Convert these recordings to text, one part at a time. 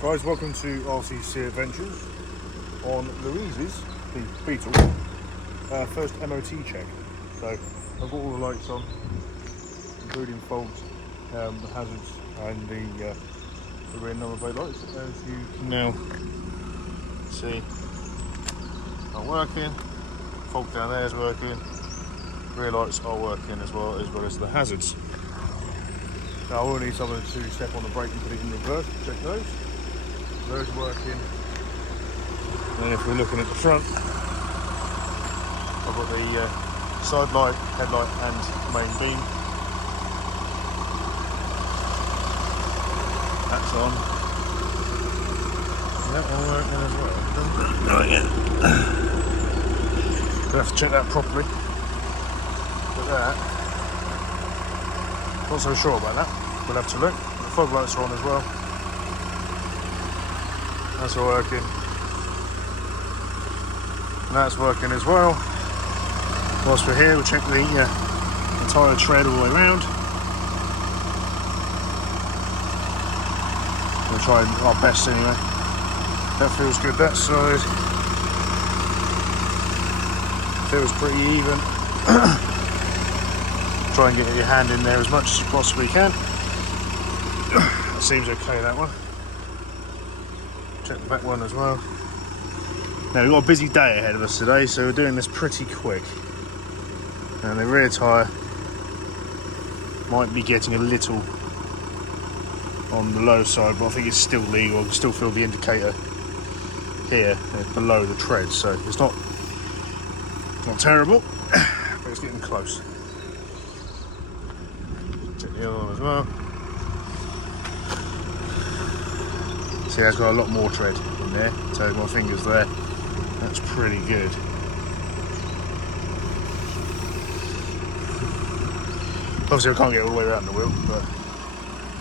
Guys, welcome to RCC Adventures on Louise's the Beetle. First MOT check. So I've got all the lights on, including faults, the hazards, and the rear number plate lights. As you can now see, are working. Fog down there is working. Rear lights are working as well as the hazards. Now I will need someone to step on the brake and put it in reverse. Check those. Those are working. And if we're looking at the front, I've got the side light, headlight and main beam. That's on. Is that all working as well? Not yet. We'll have to check that properly. But that, not so sure about that. We'll have to look. The fog lights are on as well. That's all working. And that's working as well. Whilst we're here, we'll check the tyre tread all the way around. We'll try our best anyway. That feels good, that side. Feels pretty even. Try and get your hand in there as much as you possibly can. That seems okay, that one. Check the back one as well. Now we've got a busy day ahead of us today, so we're doing this pretty quick. And the rear tyre might be getting a little on the low side, but I think it's still legal. I can still feel the indicator here below the tread, so it's not terrible, but it's getting close. Check the other one as well. See, that's got a lot more tread in there, so my finger's there. That's pretty good. Obviously I can't get all the way around the wheel, but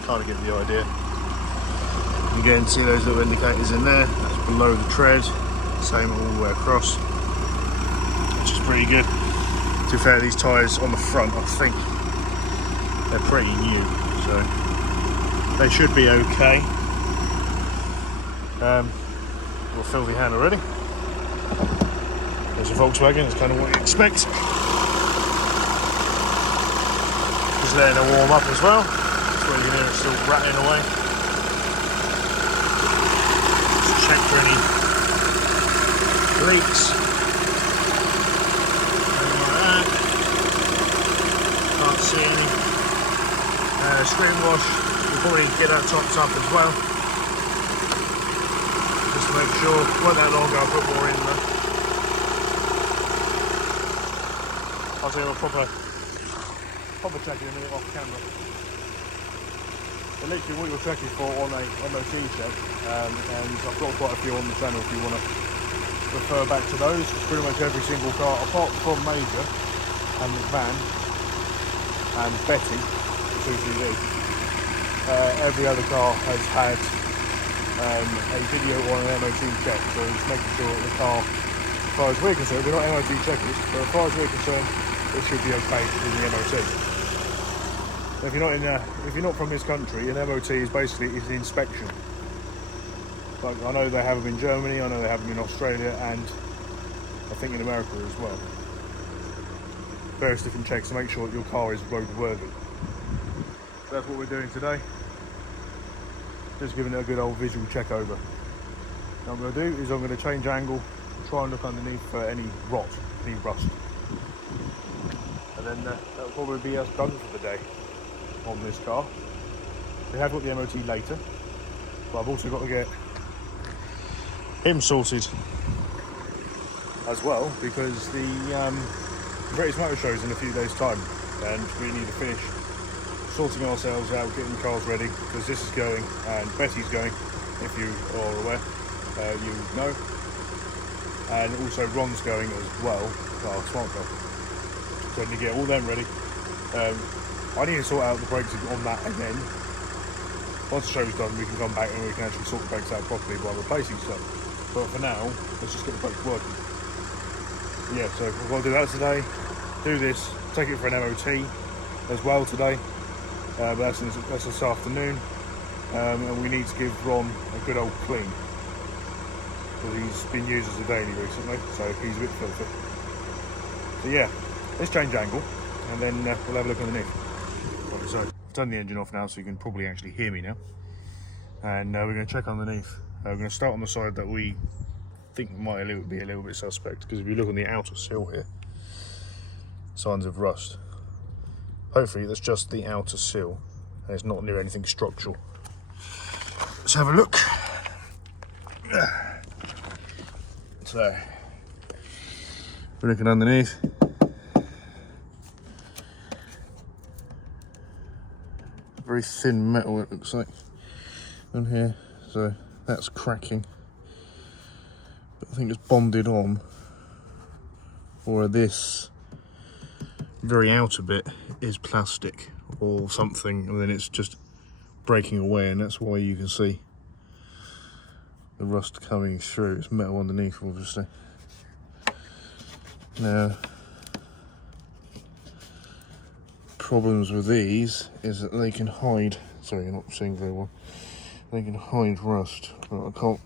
kind of get the idea. You can see those little indicators in there. That's below the tread, same all the way across, which is pretty good. To be fair, these tyres on the front, I think they're pretty new, so they should be okay. We'll fill the hand already. There's a Volkswagen, it's kind of what you expect. Just letting it warm up as well. That's where you can hear it still rattling away. Just check for any leaks. Anything like that. Can't see any. Screen wash, we'll probably get that topped up as well. Just to make sure, won't that long ago, I'll put more in there. I'll do a proper check in a minute off camera. But literally what you're checking for on a MOT check, and I've got quite a few on the channel if you want to refer back to those. It's pretty much every single car, apart from Major and McVan and Betty, the 2CV, every other car has had a video or an MOT check, so it's making sure that the car, as far as we're concerned, we're not MOT checkers, but as far as we're concerned, it should be okay in the MOT. If you're not from this country, an MOT is basically an inspection. Like, I know they have them in Germany, I know they have them in Australia, and I think in America as well. Various different checks to make sure that your car is roadworthy. So that's what we're doing today. Just giving it a good old visual check over. What I'm going to do is I'm going to change angle, try and look underneath for any rot, any rust. And then that'll probably be us done for the day on this car. We have got the MOT later, but I've also got to get him sorted as well, because the British Motor Show is in a few days' time, and we need to finish sorting ourselves out, getting the cars ready, because this is going, and Betty's going, if you are aware, you know, and also Ron's going as well, our smart car. So I need to get all them ready. I need to sort out the brakes on that again. Once the show's done, we can come back and we can actually sort the brakes out properly by replacing stuff. But for now, let's just get the brakes working. Yeah, so we're going to do that today. Do this, take it for an MOT as well today. But that's this afternoon. and we need to give Ron a good old clean, because he's been used as a daily recently, so he's a bit filthy. So yeah, let's change angle, and then we'll have a look underneath. Right, so I've turned the engine off now, so you can probably actually hear me now. And we're going to check underneath. We're going to start on the side that we think might be a little bit suspect, because if you look on the outer sill here, signs of rust. Hopefully that's just the outer sill, and it's not near anything structural. Let's have a look. So, we're looking underneath. Very thin metal it looks like on here, so that's cracking. But I think it's bonded on, or this very outer bit is plastic or something, and then it's just breaking away, and that's why you can see the rust coming through. It's metal underneath, obviously. Now, problems with these is that they can hide, sorry, you're not seeing very well, they can hide rust, but I can't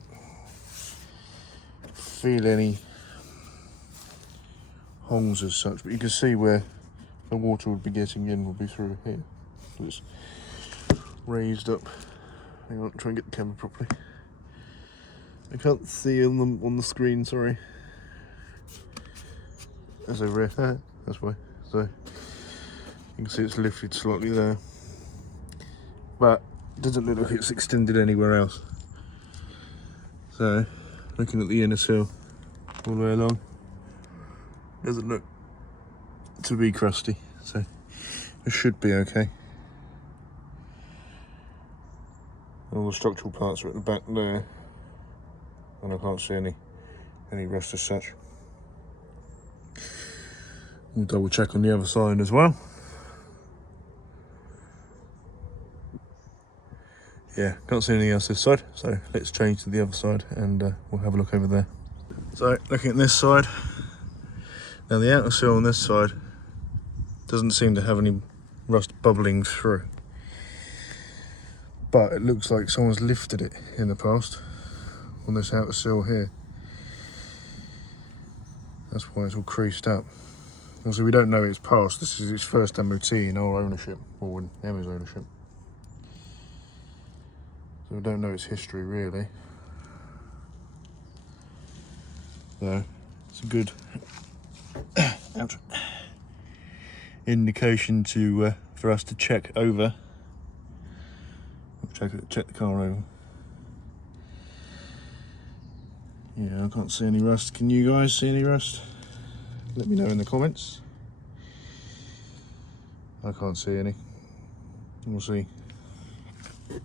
feel any holes as such, but you can see where the water would be getting in would be through here. So it's raised up. Hang on, try and get the camera properly. I can't see on the screen, sorry. That's over here, that's why. So you can see it's lifted slightly there, but it doesn't look like it's extended anywhere else. So looking at the inner sill all the way along, doesn't look to be crusty, so it should be okay. All the structural parts are at the back there, and I can't see any rust as such. We'll double check on the other side as well. Yeah, can't see anything else this side, so let's change to the other side and we'll have a look over there. So looking at this side, now the outer sill on this side doesn't seem to have any rust bubbling through, but it looks like someone's lifted it in the past on this outer sill here. That's why it's all creased up. Also, we don't know it's passed. This is its first MOT in our ownership, or in Emma's ownership. So we don't know its history really. So it's a good indication to for us to check over. Check the car over. Yeah, I can't see any rust. Can you guys see any rust? Let me know in the comments. I can't see any. We'll see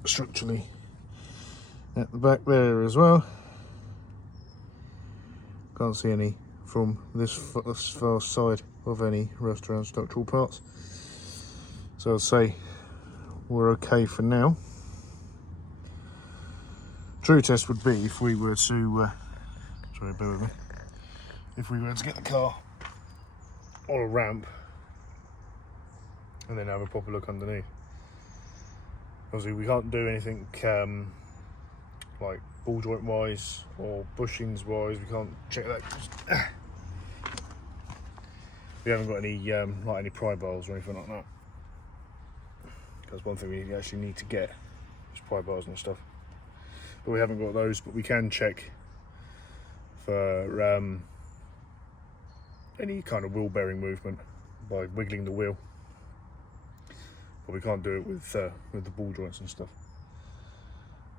structurally at the back there as well. Can't see any from this far side of any rust around structural parts. So I'll say we're okay for now. True test would be if we were to, sorry, bear with me, if we were to get the car on a ramp and then have a proper look underneath. Obviously we can't do anything like ball joint wise or bushings wise, we can't check that. We haven't got any like any pry bars or anything like that, because one thing we actually need to get is pry bars and stuff, but we haven't got those. But we can check for any kind of wheel bearing movement by wiggling the wheel, but we can't do it with the ball joints and stuff.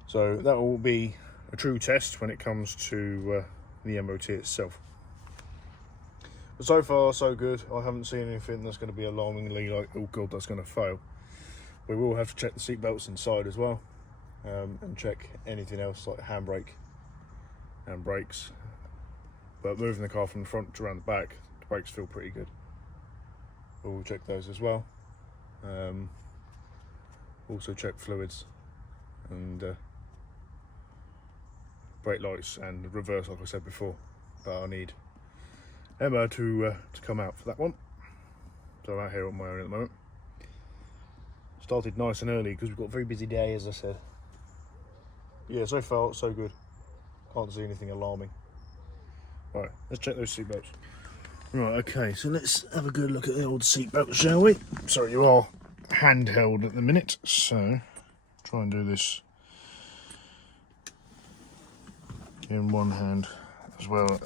So that will be a true test when it comes to the MOT itself. But so far so good. I haven't seen anything that's going to be alarmingly like, oh god, that's going to fail. We will have to check the seat belts inside as well, and check anything else like handbrake and brakes. But moving the car from the front to around the back, the brakes feel pretty good. We'll check those as well. Also check fluids and brake lights and reverse, like I said before. But I need Emma to come out for that one. So I'm out here on my own at the moment. Started nice and early because we've got a very busy day, as I said. Yeah, so far so good. Can't see anything alarming. Right, let's check those seatbelts. Right, okay, so let's have a good look at the old seatbelt, shall we? Sorry, you are handheld at the minute, so try and do this in one hand as well.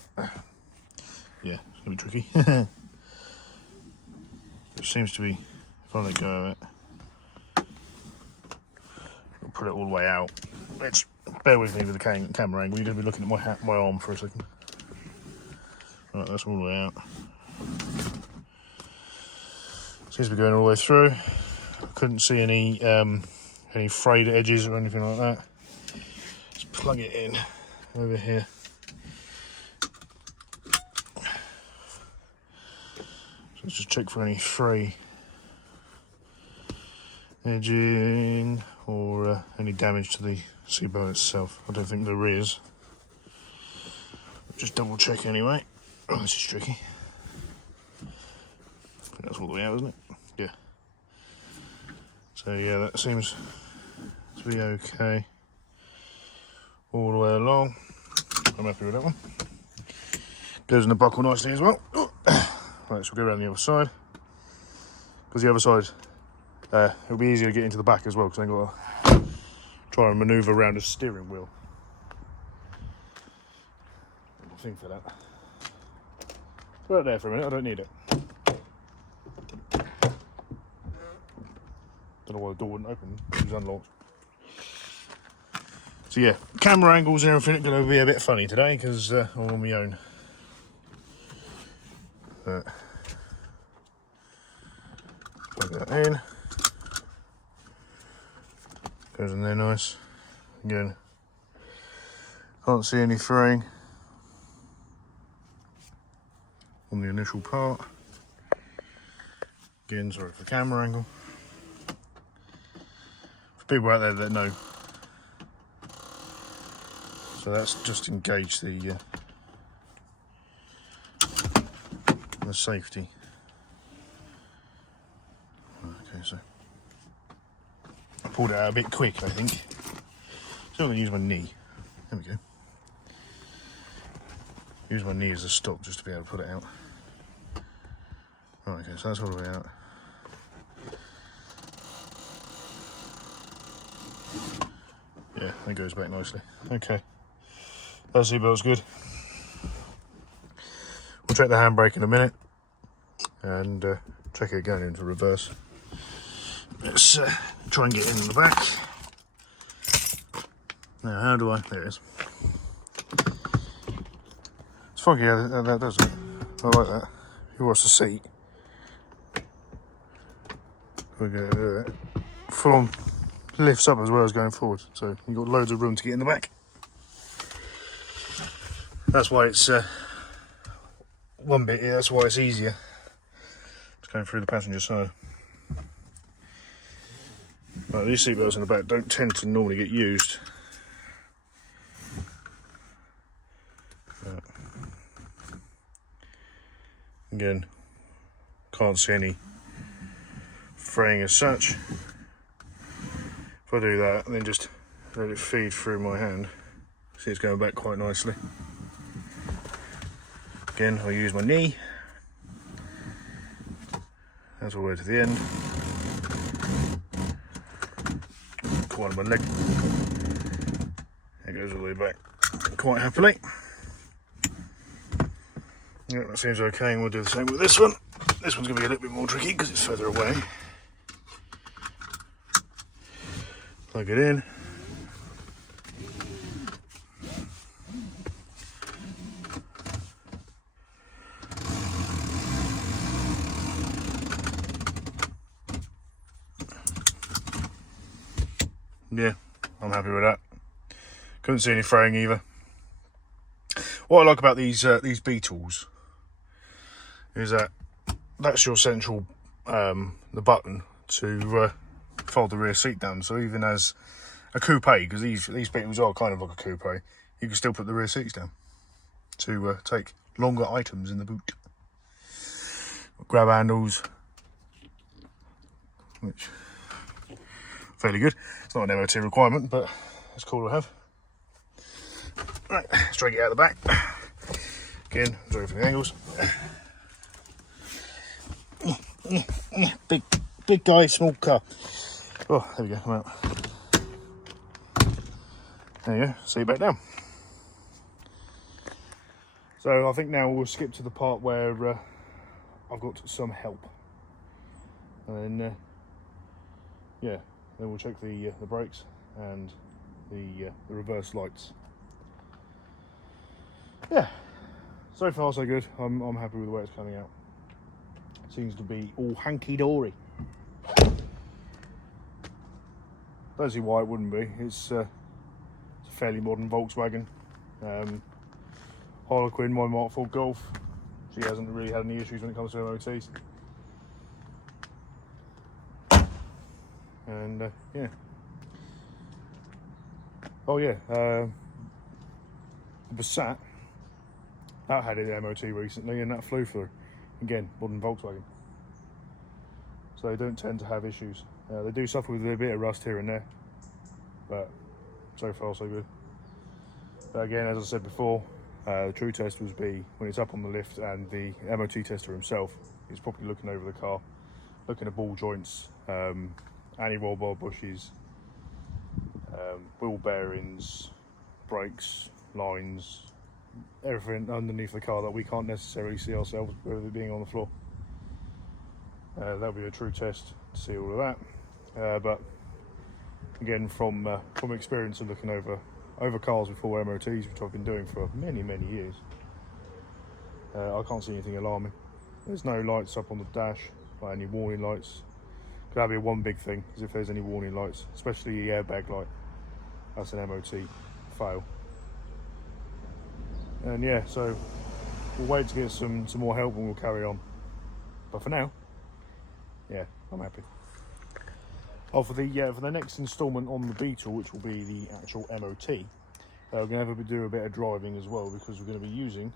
Yeah, it's gonna be tricky. It seems to be, if I let go of it, I'll put it all the way out. Let's bear with me with the camera angle. You're going to be looking at my arm for a second. Right, that's all the way out. Seems to be going all the way through. I couldn't see any frayed edges or anything like that. Let's plug it in over here. So let's just check for any fray edging or any damage to the seatbelt itself. I don't think there is. Just double check anyway. Oh, this is tricky. I think that's all the way out, isn't it? Yeah. So yeah, that seems to be okay all the way along. I'm happy with that one. Goes in the buckle nicely as well. Right, so we'll go around the other side. Because the other side, it'll be easier to get into the back as well, because I've got to try and manoeuvre around the steering wheel. Little thing for that. Put it there for a minute, I don't need it. Don't know why the door wouldn't open, it was unlocked. So yeah, camera angles and everything are going to be a bit funny today, because I'm on my own. But plug that in. Goes in there nice. Again, can't see any fraying on the initial part. Again, sorry for the camera angle. For people out there that know. So that's just engaged the safety. Okay, so I pulled it out a bit quick, I think. So I'm going to use my knee. There we go. Use my knee as a stop just to be able to put it out. Right, okay, so that's all the way out. Yeah, that goes back nicely. Okay, that seatbelt's good. We'll check the handbrake in a minute and check it going into reverse. Let's try and get in the back. Now, how do I? There it is. It's funky how that does it. I like that. You watch the seat. We're going to do it. Full on lifts up as well as going forward, so you've got loads of room to get in the back. That's why it's one bit here. That's why it's easier. It's going through the passenger side. Right, these seatbelts in the back don't tend to normally get used. But again, can't see any fraying as such. If I do that and then just let it feed through my hand, see it's going back quite nicely. Again, I'll use my knee. That's all the way to the end. Quite my leg. It goes all the way back quite happily. Yeah, that seems okay, and we'll do the same with this one. This one's going to be a little bit more tricky because it's further away. Plug it in. Yeah, I'm happy with that. Couldn't see any fraying either. What I like about these Beetles is that that's your central the button to fold the rear seat down. So even as a coupe, because these Beetles are kind of like a coupe, you can still put the rear seats down to take longer items in the boot. Grab handles, which fairly good. It's not an MOT requirement, but it's cool to have. Right, let's try to get out of the back. Again, sorry for the angles. Big guy, small car. Oh, there we go, come out. There you go, see you back down. So I think now we'll skip to the part where I've got some help. And then, yeah, then we'll check the brakes and the reverse lights. Yeah, so far so good. I'm happy with the way it's coming out. Seems to be all hanky-dory. Don't see why it wouldn't be. It's a fairly modern Volkswagen. Harlequin, my Mark IV Golf, she hasn't really had any issues when it comes to MOTs. And yeah. Oh yeah, the Passat, that had an MOT recently and that flew through. Again, modern Volkswagen. So they don't tend to have issues. They do suffer with a bit of rust here and there, but so far so good. But again, as I said before, the true test would be when it's up on the lift and the MOT tester himself is properly looking over the car, looking at ball joints, anti-roll bar bushes, wheel bearings, brakes, lines, everything underneath the car that we can't necessarily see ourselves with it being on the floor. That'll be a true test to see all of that. But again, from experience of looking over cars with full MOTs, which I've been doing for many years, I can't see anything alarming. There's no lights up on the dash, like any warning lights. That'd be one big thing, is if there's any warning lights, especially the airbag light. That's an MOT fail. And yeah, so we'll wait to get some more help and we'll carry on. But for now, yeah, I'm happy. Oh, for the next instalment on the Beetle, which will be the actual MOT, we're going to do a bit of driving as well, because we're going to be using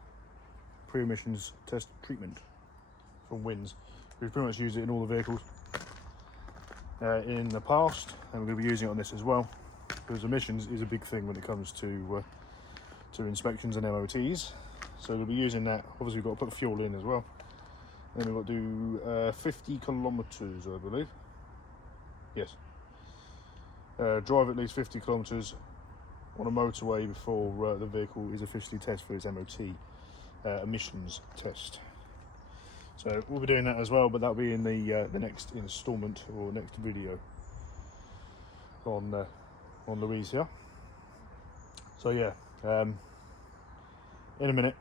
pre-emissions test treatment from WINS. We've pretty much used it in all the vehicles in the past, and we're going to be using it on this as well, because emissions is a big thing when it comes to inspections and MOTs. So we'll be using that. Obviously, we've got to put fuel in as well. Then we've got to do 50 kilometres, I believe. Yes. Drive at least 50 kilometres on a motorway before the vehicle is officially tested for its MOT emissions test. So we'll be doing that as well, but that'll be in the next instalment or next video on Louise here. So yeah, in a minute,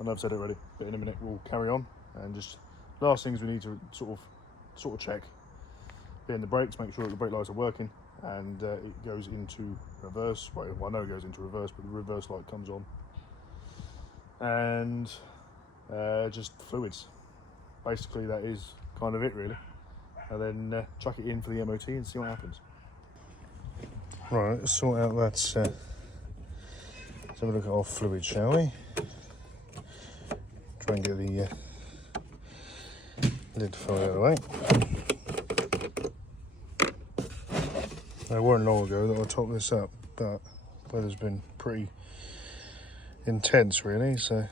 I know I've said it already, but in a minute we'll carry on, and just last things we need to sort of check being the brakes, make sure that the brake lights are working, and it goes into reverse. Well, I know it goes into reverse, but the reverse light comes on, and just fluids. Basically, that is kind of it really, and then chuck it in for the MOT and see what happens. Right, let's sort out that. Let's have a look at our fluid, shall we? Try and get the lid file out of the way. It weren't long ago that I topped this up, but the weather's been pretty intense really, so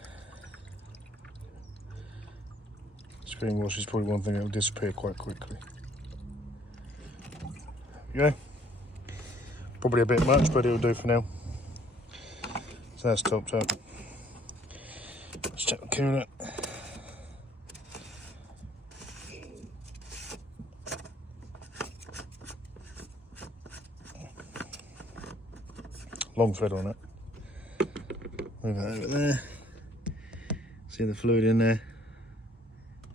screen wash is probably one thing that will disappear quite quickly. There we go. Probably a bit much, but it'll do for now. So that's topped up. Let's check the coolant. Long thread on it. Move that over there. See the fluid in there?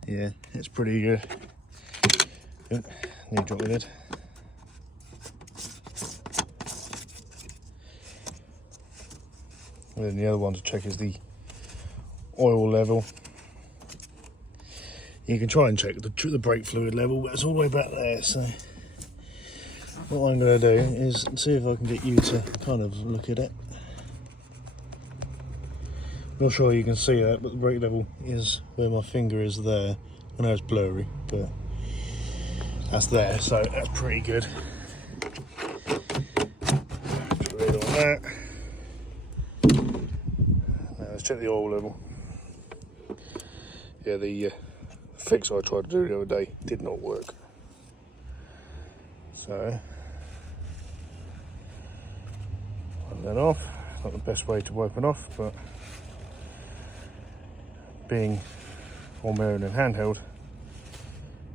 Yeah, it's pretty good. Good. Need to drop the lid. And then the other one to check is the oil level. You can try and check the brake fluid level, but it's all the way back there, so what I'm going to do is see if I can get you to kind of look at it. Not sure you can see that, but the brake level is where my finger is there. I know it's blurry, but that's there, so that's pretty good. Put it on that. let's check the oil level. Yeah, the fix I tried to do the other day did not work. So, wipe that off. Not the best way to wipe it off, but being on my own and handheld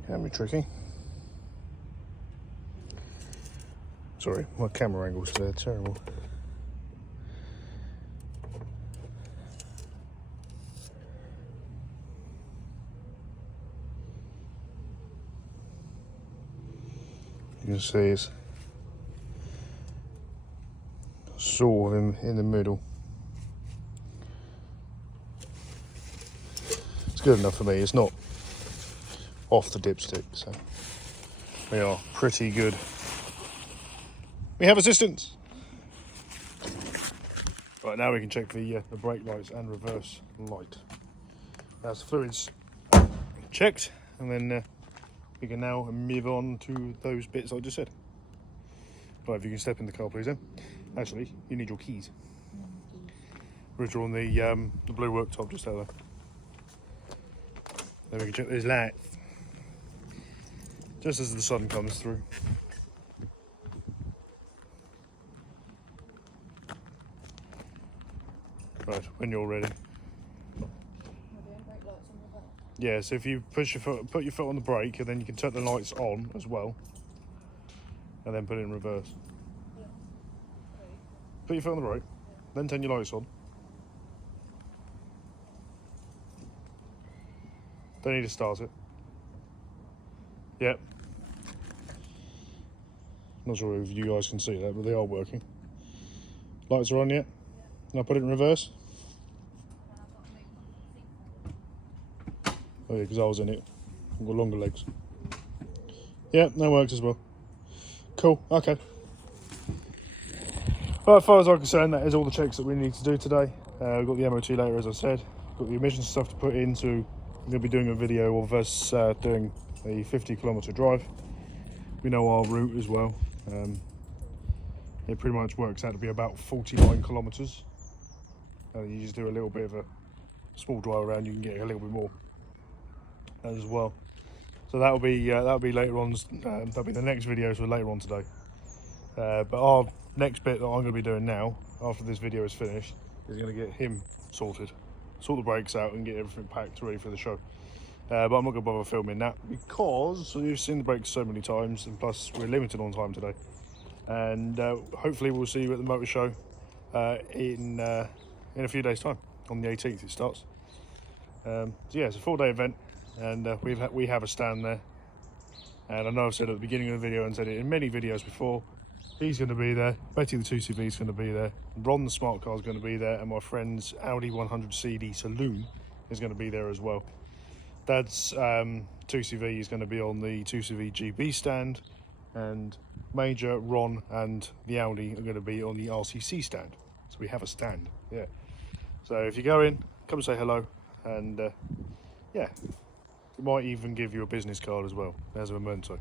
can be tricky. Sorry, my camera angles there, terrible. You can see it's sort of in the middle. It's good enough for me. It's not off the dipstick, so we are pretty good. We have assistance. Right, now we can check the brake lights and reverse light. That's the fluids checked, and then we can now move on to those bits I just said. Right, if you can step in the car, please, then. Actually, you need your keys. Which are on the blue worktop just out there. Then we can check these lights. Just as the sun comes through. Right, when you're ready. Yeah, so if you put your foot on the brake, and then you can turn the lights on as well, and then put it in reverse. Yeah. Put your foot on the brake, then turn your lights on. Don't need to start it. Yep. Not sure if you guys can see that, but they are working. Lights are on yet? Now put it in reverse. Oh yeah, because I was in it. I've got longer legs. Yeah, that works as well. Cool, okay. Well, as far as I'm concerned, that is all the checks that we need to do today. We've got the MOT later, as I said. Got the emissions stuff to put in, so we're going to be doing a video of us doing a 50-kilometre drive. We know our route as well. It pretty much works out to be about 49 kilometres. And you just do a little bit of a small drive around, you can get a little bit more as well. So that'll be later on. That'll be the next video, so later on today. But our next bit that I'm going to be doing now, after this video is finished, is going to get him sorted, sort the brakes out, and get everything packed ready for the show. But I'm not going to bother filming that because you've seen the brakes so many times, and plus we're limited on time today. And hopefully we'll see you at the motor show in a few days' time. On the 18th it starts. So yeah, it's a 4-day event. And we have a stand there, and I know I've said at the beginning of the video and said it in many videos before, he's going to be there, Betty the 2CV is going to be there, Ron the smart car is going to be there, and my friend's Audi 100 CD Saloon is going to be there as well. Dad's 2CV is going to be on the 2CV GB stand, and Major, Ron and the Audi are going to be on the RCC stand. So we have a stand, yeah. So if you go in, come say hello, and yeah. We might even give you a business card as well, as a memento.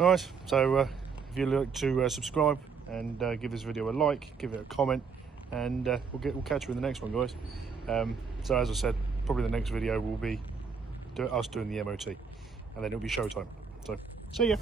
Alright, so if you'd like to subscribe and give this video a like, give it a comment, and we'll catch you in the next one, guys. So as I said, probably the next video will be us doing the MOT, and then it'll be showtime. So, see ya!